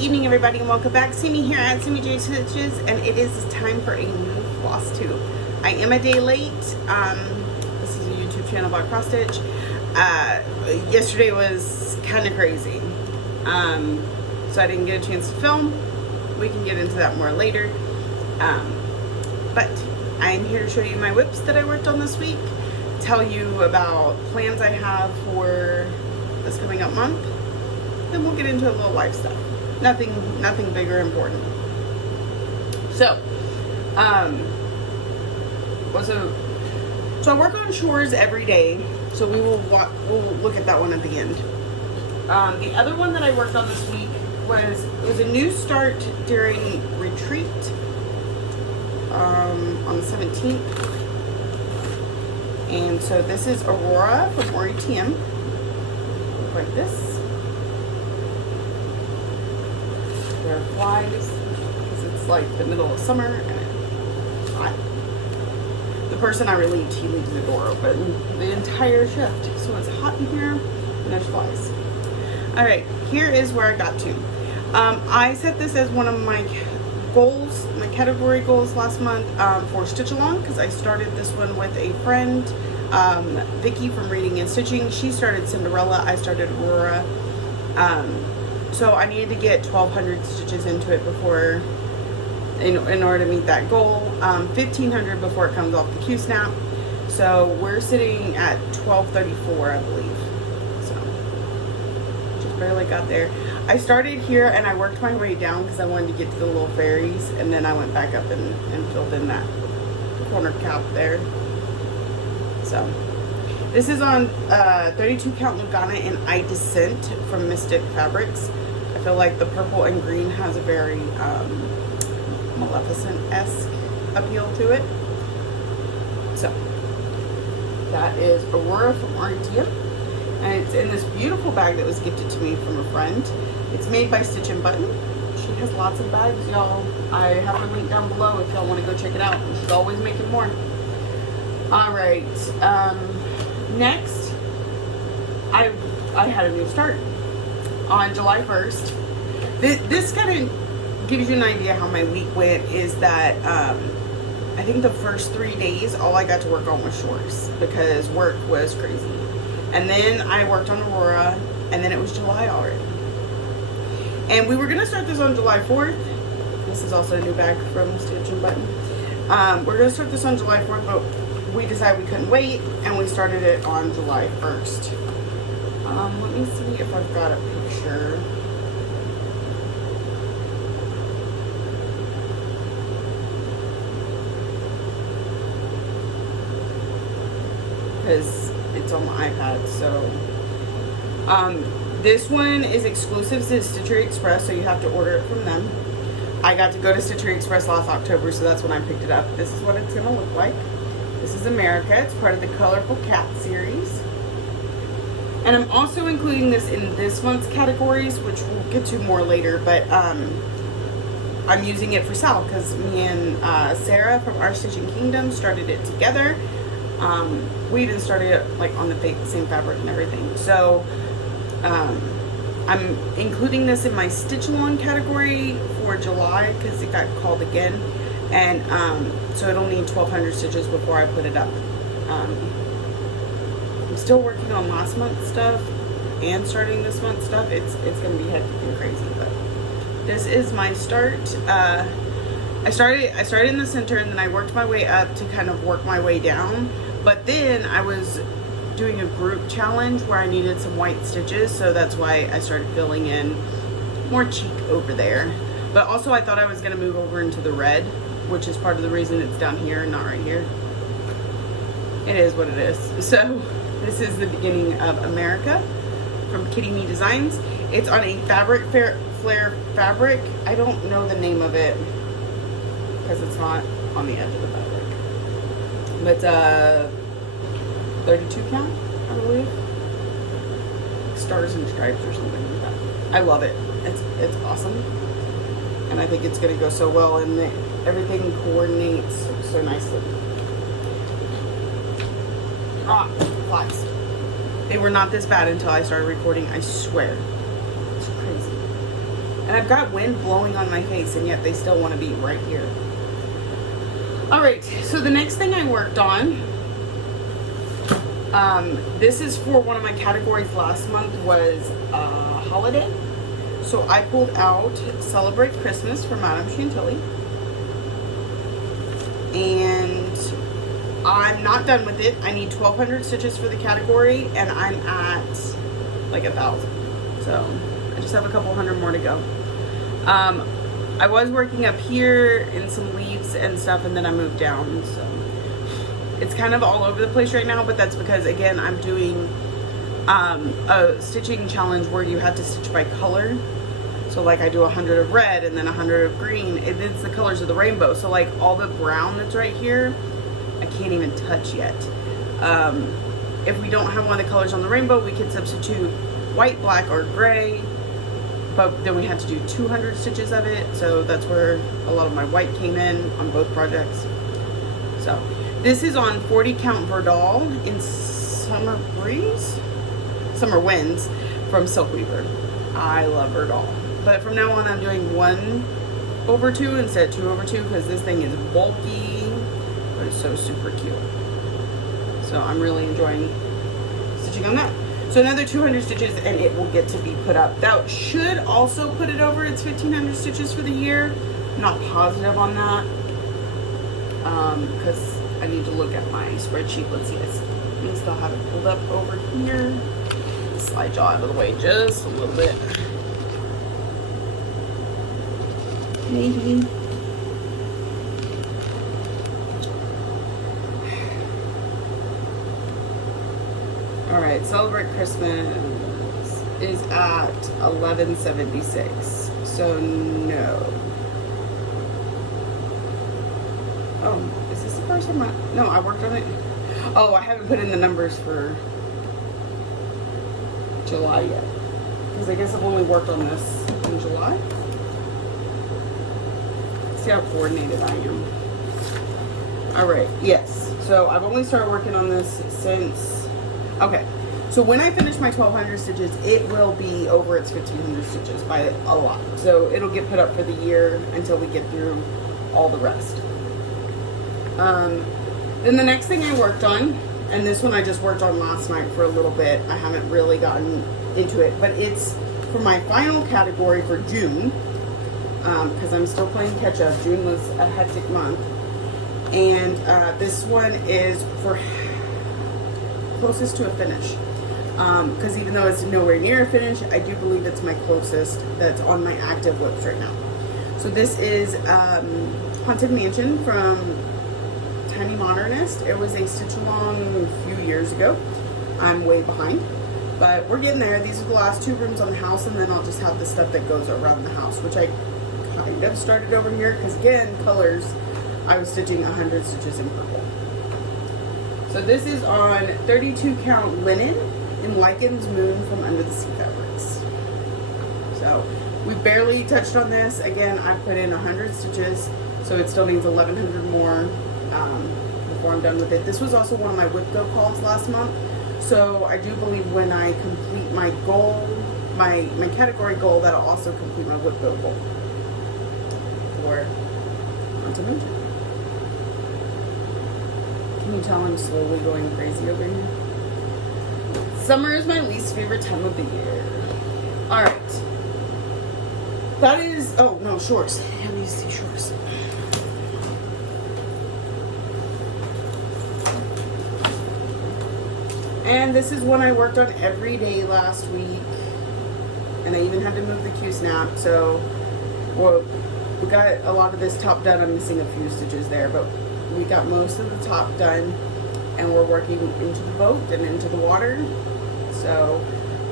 evening, everybody, and welcome back. See me here at Simi J Stitches, and it is time for a new floss tube. I am a day late. This is a YouTube channel about cross stitch. Yesterday was kind of crazy, so I didn't get a chance to film. We can get into that more later. But I'm here to show you my whips that I worked on this week, tell you about plans I have for this coming up month. Then we'll get into a little life stuff. Nothing big or important. So I work on chores every day. So we'll look at that one at the end. The other one that I worked on this week was a new start during retreat on the 17th. And so this is Aurora from RETM. Look like this. There are flies because it's like the middle of summer and it's hot. The person I relieved, he leaves the door open the entire shift, so it's hot in here and there's flies. All right, here is where I got to. I set this as one of my goals, my category goals last month for Stitch Along, because I started this one with a friend, Vicky from Reading and Stitching. She started Cinderella, I started Aurora. So I needed to get 1,200 stitches into it before, in order to meet that goal. 1,500 before it comes off the Q-snap. So we're sitting at 1,234, I believe. So just barely got there. I started here and I worked my way down because I wanted to get to the little fairies, and then I went back up and filled in that corner cap there. So this is on 32 count Lugana and I Descent from Mystic Fabrics. I feel like the purple and green has a very Maleficent-esque appeal to it. So that is Aurora from RETM, and it's in this beautiful bag that was gifted to me from a friend. It's made by Stitch and Button. She has lots of bags, y'all. I have her link down below if y'all want to go check it out. She's always making more. All right. Next, I had a new start on July 1st. This kind of gives you an idea how my week went. Is that I think the first 3 days all I got to work on was shorts because work was crazy, and then I worked on Aurora, and then it was July already. And we were gonna start this on July 4th. This is also a new bag from Stitch and Button. We're gonna start this on July 4th, but we decided we couldn't wait, and we started it on July 1st. Let me see if I've got a picture. Because it's on my iPad, so this one is exclusive to Stitchery Express, so you have to order it from them. I got to go to Stitchery Express last October, so that's when I picked it up. This is what it's gonna look like. This is America. It's part of the Colorful Cat series. And I'm also including this in this month's categories, which we'll get to more later, but I'm using it for Sal because me and Sarah from Our Stitching Kingdom started it together. We even started it like on the same fabric and everything. So I'm including this in my Stitch Along category for July because it got called again. And so it'll need 1,200 stitches before I put it up. I'm still working on last month's stuff and starting this month's stuff. It's gonna be hectic and crazy, but this is my start. I started in the center, and then I worked my way up to kind of work my way down. But then I was doing a group challenge where I needed some white stitches, so that's why I started filling in more cheek over there. But also I thought I was gonna move over into the red, which is part of the reason it's down here and not right here. It is what it is. So this is the beginning of America from Kitty Me Designs. It's on a fabric flare fabric. I don't know the name of it because it's not on the edge of the fabric. But 32 count, I believe. Stars and Stripes or something like that. I love it. It's awesome. And I think it's gonna go so well, and everything coordinates so nicely. Ah, flies. They were not this bad until I started recording, I swear. It's crazy. And I've got wind blowing on my face, and yet they still want to be right here. All right, so the next thing I worked on, this is for one of my categories last month, was holiday. So I pulled out Celebrate Christmas for Madame Chantilly. And I'm not done with it. I need 1,200 stitches for the category, and I'm at like 1,000. So I just have a couple hundred more to go. I was working up here in some leaves and stuff, and then I moved down. So it's kind of all over the place right now, but that's because, again, I'm doing a stitching challenge where you have to stitch by color. So like I do 100 of red and then 100 of green. It's the colors of the rainbow. So like all the brown that's right here, I can't even touch yet. If we don't have one of the colors on the rainbow, we can substitute white, black, or gray. But then we had to do 200 stitches of it. So that's where a lot of my white came in on both projects. So this is on 40 count Verdal in Summer Breeze? Summer Winds from Silk Weaver. I love Verdal. But from now on, I'm doing 1/2 instead of 2/2 because this thing is bulky, but it's so super cute. So I'm really enjoying stitching on that. So another 200 stitches and it will get to be put up. That should also put it over its 1,500 stitches for the year. I'm not positive on that because I need to look at my spreadsheet. Let's see, I think I still have it pulled up over here. Slide y'all out of the way just a little bit. Maybe. All right, Celebrate Christmas is at 1176. So no. Oh, is this the first time no, I worked on it. Oh, I haven't put in the numbers for July yet. Because I guess I've only worked on this in July. See how coordinated I am. Alright, yes. So I've only started working on this since... Okay. So when I finish my 1,200 stitches, it will be over its 1,500 stitches by a lot. So it'll get put up for the year until we get through all the rest. Then the next thing I worked on, and this one I just worked on last night for a little bit. I haven't really gotten into it, but it's for my final category for June, because I'm still playing catch up. June was a hectic month. And this one is for closest to a finish. Because even though it's nowhere near a finish, I do believe it's my closest that's on my active lips right now. So this is Haunted Mansion from Tiny Modernist. It was a stitch along a few years ago. I'm way behind, but we're getting there. These are the last 2 rooms on the house, and then I'll just have the stuff that goes around the house, which I kind of started over here because, again, colors, I was stitching 100 stitches in purple. So this is on 32 count linen in Lycan's Moon from Under the Sea Fabrics. So we barely touched on this. Again, I put in 100 stitches, so it still needs 1,100 more before I'm done with it. This was also one of my whip go calls last month. So I do believe when I complete my goal, my category goal, that'll also complete my whip go goal for Haunted Mansion. Can you tell I'm slowly going crazy over here? Summer is my least favorite time of the year. Alright. That is, oh no, shorts. I need to see shorts. And this is one I worked on every day last week. And I even had to move the Q-snap. So, well, we got a lot of this top done. I'm missing a few stitches there, but we got most of the top done. And we're working into the boat and into the water. So,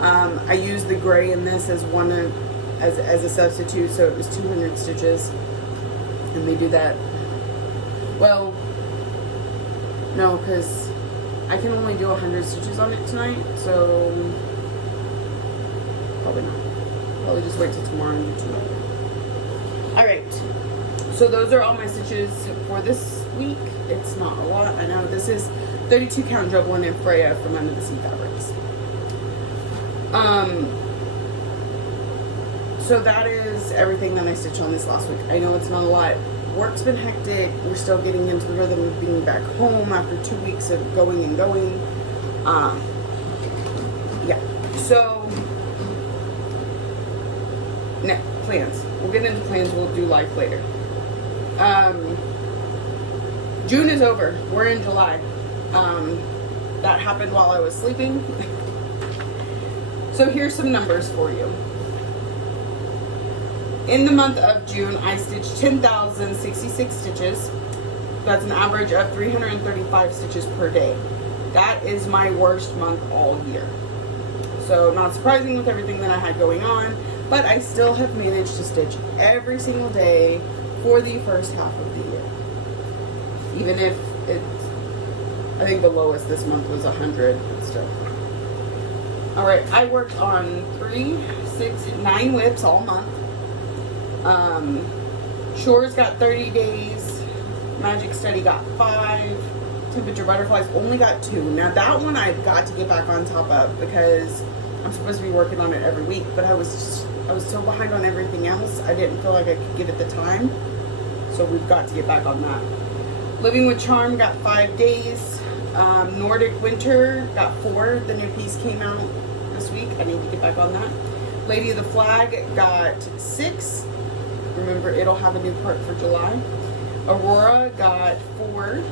I used the gray in this as as a substitute. So it was 200 stitches. And they do that. Well, no, because I can only do 100 stitches on it tonight, so probably not. Probably just wait till tomorrow and do 200. Alright, so those are all my stitches for this week. It's not a lot, I know. This is 32 count Jubilant and Freya from Under the Sea Fabrics. so that is everything that I stitched on this last week. I know it's not a lot. Work's been hectic. We're still getting into the rhythm of being back home after 2 weeks of going and going. Yeah. So, plans. We'll get into plans. We'll do life later. June is over. We're in July. That happened while I was sleeping. So here's some numbers for you. In the month of June, I stitched 10,066 stitches. That's an average of 335 stitches per day. That is my worst month all year. So not surprising with everything that I had going on, but I still have managed to stitch every single day for the first half of the year. Even if I think the lowest this month was 100, but still. Alright, I worked on 3, 6, 9 whips all month. Shores got 30 days. Magic Study got 5. Temperature Butterflies only got 2. Now that one I've got to get back on top of because I'm supposed to be working on it every week, but I was so behind on everything else, I didn't feel like I could give it the time. So we've got to get back on that. Living with Charm got 5 days. Nordic Winter got 4. The new piece came out this week. I need to get back on that. Lady of the Flag got 6. Remember, it'll have a new part for July. Aurora got 4.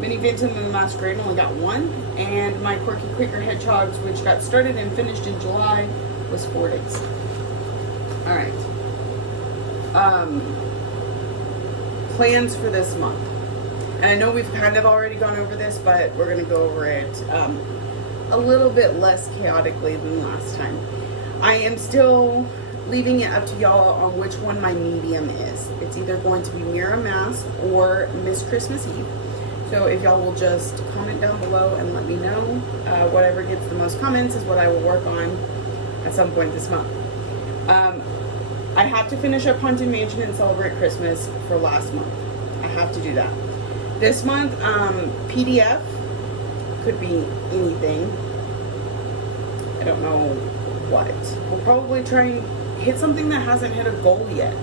Mini Vinton and the Masquerade only got 1. And my Quirky Quaker Hedgehogs, which got started and finished in July, was 4 days. Alright. Plans for this month. And I know we've kind of already gone over this, but we're going to go over it a little bit less chaotically than last time. I am still leaving it up to y'all on which one my medium is. It's either going to be Mira Mask or Miss Christmas Eve. So if y'all will just comment down below and let me know. Whatever gets the most comments is what I will work on at some point this month. I have to finish up Haunted Mansion and Celebrate Christmas for last month. I have to do that. This month, PDF could be anything. I don't know what. We'll probably try and hit something that hasn't hit a goal yet.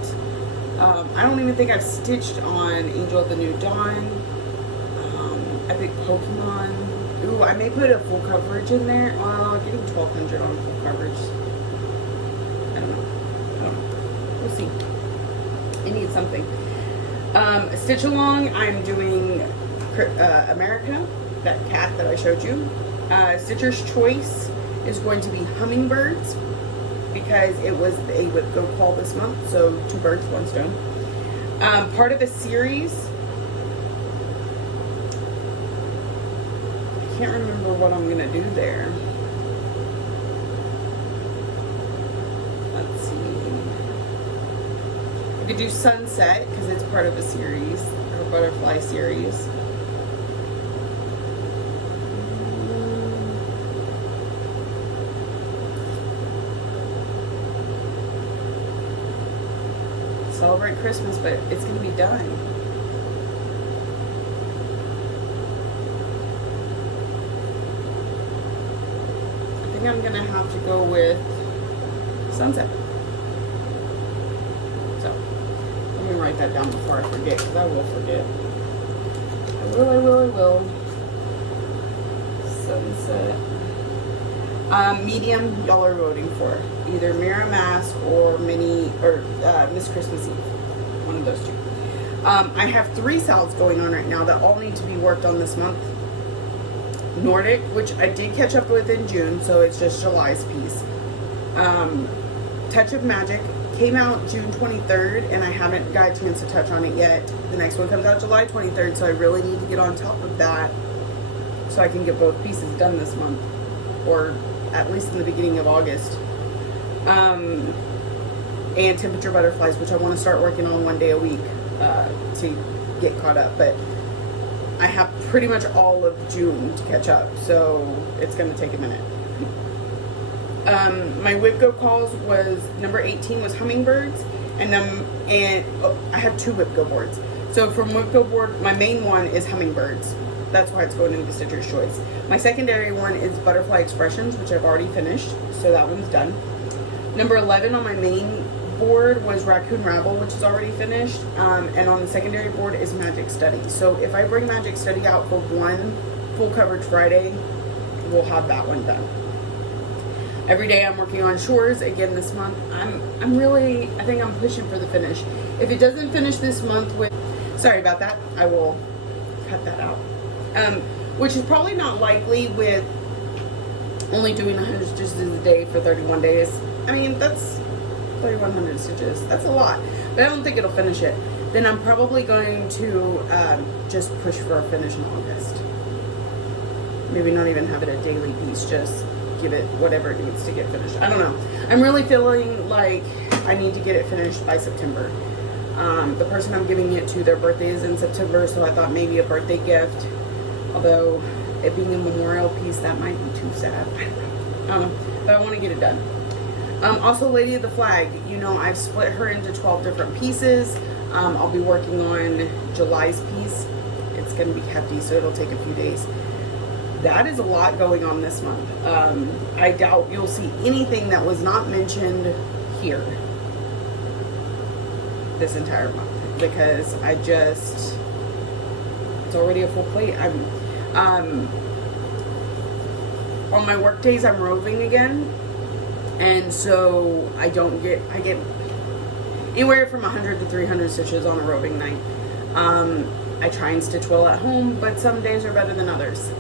I don't even think I've stitched on Angel of the New Dawn. Epic Pokemon. Ooh, I may put a full coverage in there. Getting 1,200 on full coverage. I don't know. We'll see. I need something. Stitch Along, I'm doing America, that cat that I showed you. Stitcher's Choice is going to be Hummingbirds because it was a whip go call this month, so 2 birds, 1 stone. Part of a series. I can't remember what I'm going to do there. Let's see. I could do Sunset because it's part of a series, or a butterfly series. Celebrate Christmas, but it's going to be done. I think I'm going to have to go with Sunset. So, let me write that down before I forget, because I will forget. I will. Sunset. Medium, y'all are voting for. Either Mira Mask or Miss Christmas Eve. One of those 2. I have 3 sales going on right now that all need to be worked on this month. Nordic, which I did catch up with in June, so it's just July's piece. Touch of Magic came out June 23rd, and I haven't got a chance to touch on it yet. The next one comes out July 23rd, so I really need to get on top of that so I can get both pieces done this month, or at least in the beginning of August. And Temperature Butterflies, which I want to start working on 1 day a week to get caught up, but I have pretty much all of June to catch up, so it's going to take a minute. My whip go calls was number 18 was Hummingbirds, and I have 2 whip go boards. So from whip go board, my main one is Hummingbirds. That's why it's going into Stitcher's Choice. My secondary one is Butterfly Expressions, which I've already finished, so that one's done. Number 11 on my main board was Raccoon Rabble, which is already finished, and on the secondary board is Magic Study. So if I bring Magic Study out for one full coverage Friday, we'll have that one done. Every day I'm working on Shores again this month. I think I'm pushing for the finish. If it doesn't finish this month with, sorry about that, I will cut that out. Which is probably not likely with only doing 100 stitches a day for 31 days. I mean, that's 3,100 stitches. That's a lot, but I don't think it'll finish it. Then I'm probably going to just push for a finish in August. Maybe not even have it a daily piece, just give it whatever it needs to get finished. I don't know. I'm really feeling like I need to get it finished by September. The person I'm giving it to, their birthday is in September, so I thought maybe a birthday gift. Although it being a memorial piece, that might be too sad. I don't know. But I want to get it done. Also, Lady of the Flag, you know, I've split her into 12 different pieces. I'll be working on July's piece. It's going to be hefty, so it'll take a few days. That is a lot going on this month. I doubt you'll see anything that was not mentioned here this entire month, because it's already a full plate. On my work days, I'm roving again, and so I get anywhere from 100 to 300 stitches on a roving night. I try and stitch well at home, but some days are better than others.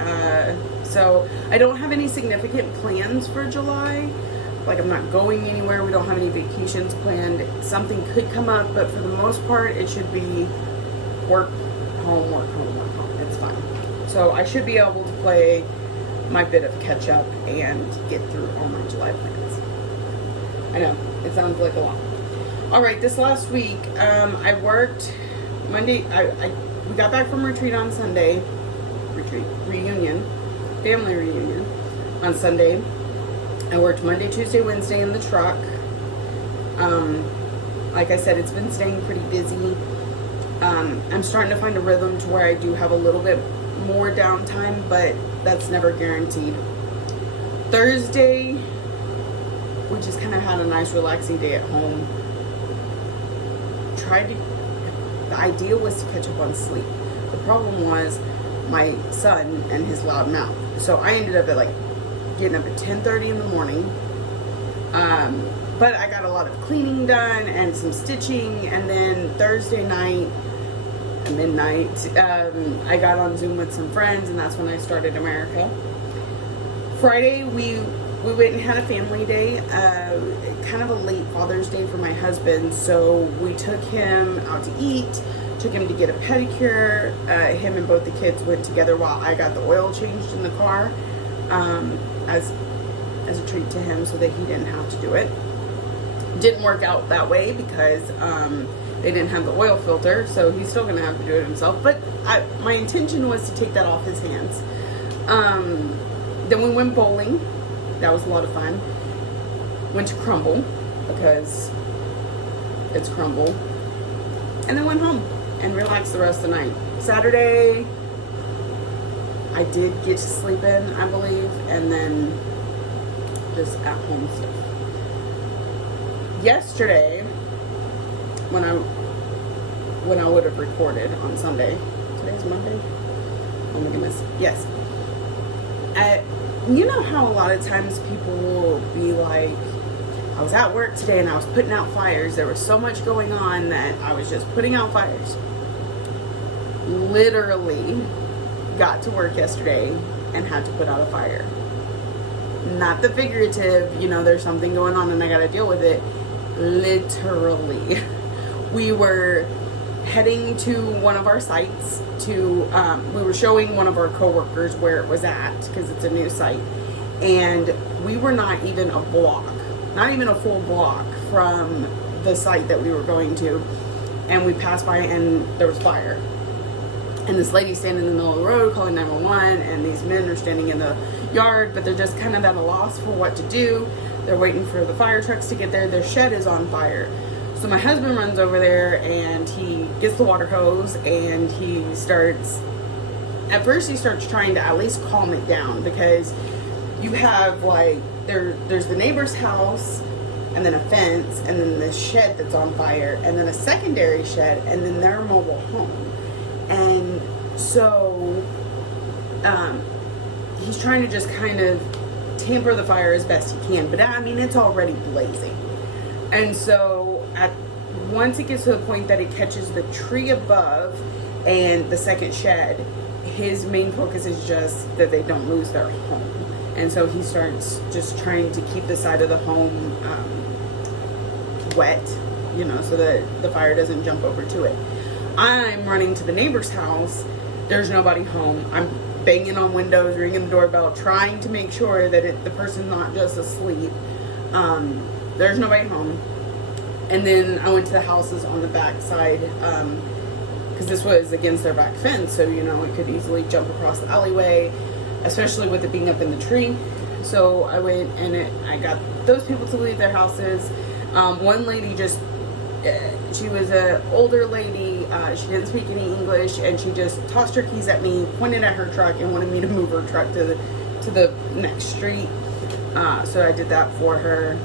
So I don't have any significant plans for July. Like, I'm not going anywhere. We don't have any vacations planned. Something could come up, but for the most part, it should be work, home, work, home, work, home. It's fine. So I should be able to play my bit of catch up and get through all my July plans. I know, it sounds like a lot. All right, this last week, I worked Monday. We got back from retreat on Sunday. Family reunion on Sunday. I worked Monday, Tuesday, Wednesday in the truck. Like I said, it's been staying pretty busy. I'm starting to find a rhythm to where I do have a little bit more downtime, but that's never guaranteed. Thursday, we just kind of had a nice relaxing day at home. The idea was to catch up on sleep. The problem was my son and his loud mouth. So I ended up getting up at 10:30 in the morning. But I got a lot of cleaning done and some stitching, and then Thursday night at midnight, I got on Zoom with some friends, and that's when I started America. Friday, we went and had a family day, kind of a late Father's Day for my husband, so we took him out to eat, took him to get a pedicure. Him and both the kids went together while I got the oil changed in the car, as a treat to him so that he didn't have to do it. Didn't work out that way because they didn't have the oil filter, so he's still gonna have to do it himself, but my intention was to take that off his hands. Then we went bowling. That was a lot of fun. Went to Crumble because it's Crumble, and then went home and relaxed the rest of the night. Saturday, I did get to sleep in, I believe, and then just at home stuff. Yesterday, when I would have recorded on Sunday, today's Monday. Oh my goodness, yes. You know how a lot of times people will be like, I was at work today and I was putting out fires. There was so much going on that I was just putting out fires. Literally got to work yesterday and had to put out a fire. Not the figurative, you know, there's something going on and I gotta deal with it. Literally. We were heading to one of our sites we were showing one of our coworkers where it was at because it's a new site, and we were not even a full block from the site that we were going to, and we passed by and there was fire, and this lady standing in the middle of the road calling 911, and these men are standing in the yard, but they're just kind of at a loss for what to do. They're waiting for the fire trucks to get there. Their shed is on fire. So my husband runs over there and he gets the water hose and he starts trying to at least calm it down, because you have there's the neighbor's house, and then a fence, and then the shed that's on fire, and then a secondary shed, and then their mobile home. And so he's trying to just kind of tamper the fire as best he can, but I mean, it's already blazing. And so once it gets to the point that it catches the tree above and the second shed, his main focus is just that they don't lose their home. And so he starts just trying to keep the side of the home wet, you know, so that the fire doesn't jump over to it. I'm running to the neighbor's house. There's nobody home. I'm banging on windows, ringing the doorbell, trying to make sure that the person's not just asleep. There's nobody home. And then I went to the houses on the back side, because this was against their back fence, so, you know, it could easily jump across the alleyway, especially with it being up in the tree. So I went and I got those people to leave their houses. One lady just, she was an older lady, she didn't speak any English, and she just tossed her keys at me, pointed at her truck, and wanted me to move her truck to the next street. So I did that for her.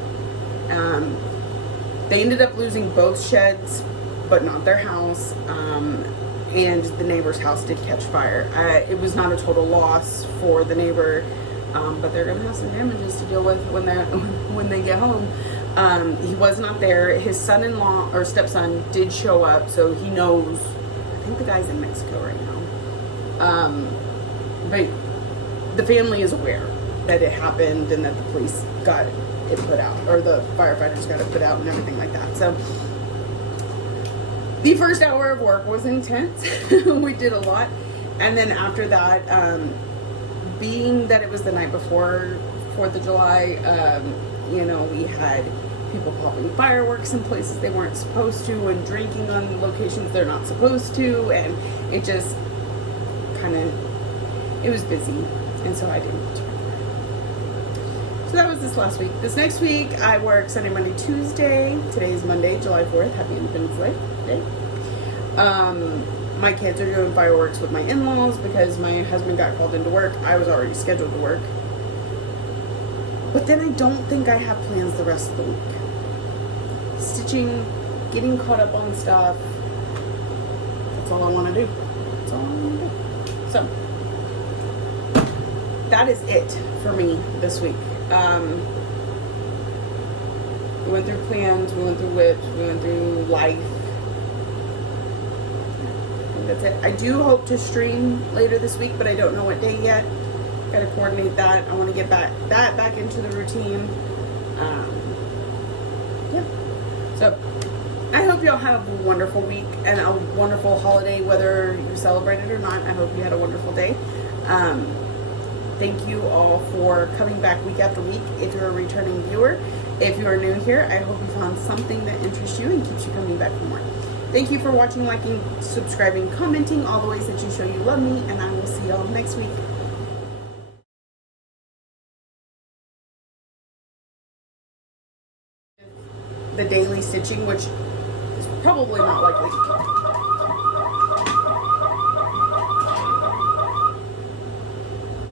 They ended up losing both sheds, but not their house, and the neighbor's house did catch fire. It was not a total loss for the neighbor, but they're gonna have some damages to deal with when they get home. He was not there. His son-in-law or stepson did show up, so he knows. I think the guy's in Mexico right now. But the family is aware that it happened and that the police got it put out, or the firefighters got it put out and everything like that. So the first hour of work was intense. We did a lot. And then after that, being that it was the night before 4th of July, you know, we had people popping fireworks in places they weren't supposed to, and drinking on locations they're not supposed to, and it just kind of, it was busy, and so I didn't. So that was this last week. This next week, I work Sunday, Monday, Tuesday. Today is Monday, July 4th. Happy Independence Day. My kids are doing fireworks with my in-laws because my husband got called into work. I was already scheduled to work. But then I don't think I have plans the rest of the week. Stitching, getting caught up on stuff. That's all I want to do. That's all I want to do. So, that is it for me this week. We went through plans, we went through whips, we went through life. I think that's it. I do hope to stream later this week, but I don't know what day yet. Gotta coordinate that. I want to get that back into the routine. Yeah. So I hope y'all have a wonderful week and a wonderful holiday, whether you celebrate it or not. I hope you had a wonderful day. Thank you all for coming back week after week. If you're a returning viewer, if you are new here, I hope you found something that interests you and keeps you coming back for more. Thank you for watching, liking, subscribing, commenting, all the ways that you show you love me, and I will see y'all next week. The daily stitching, which is probably not likely to